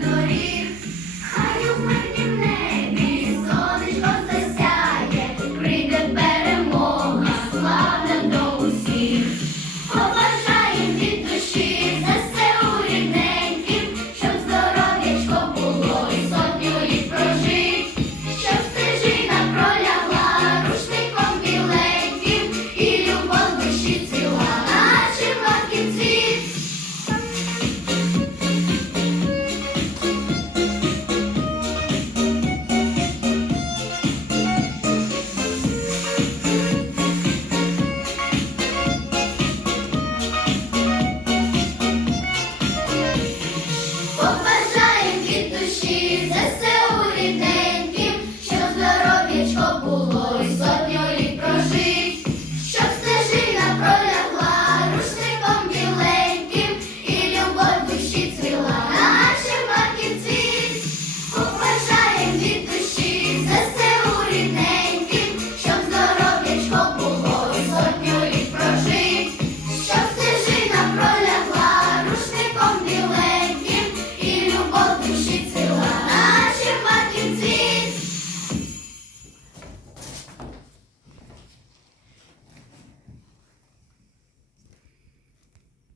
Signorina.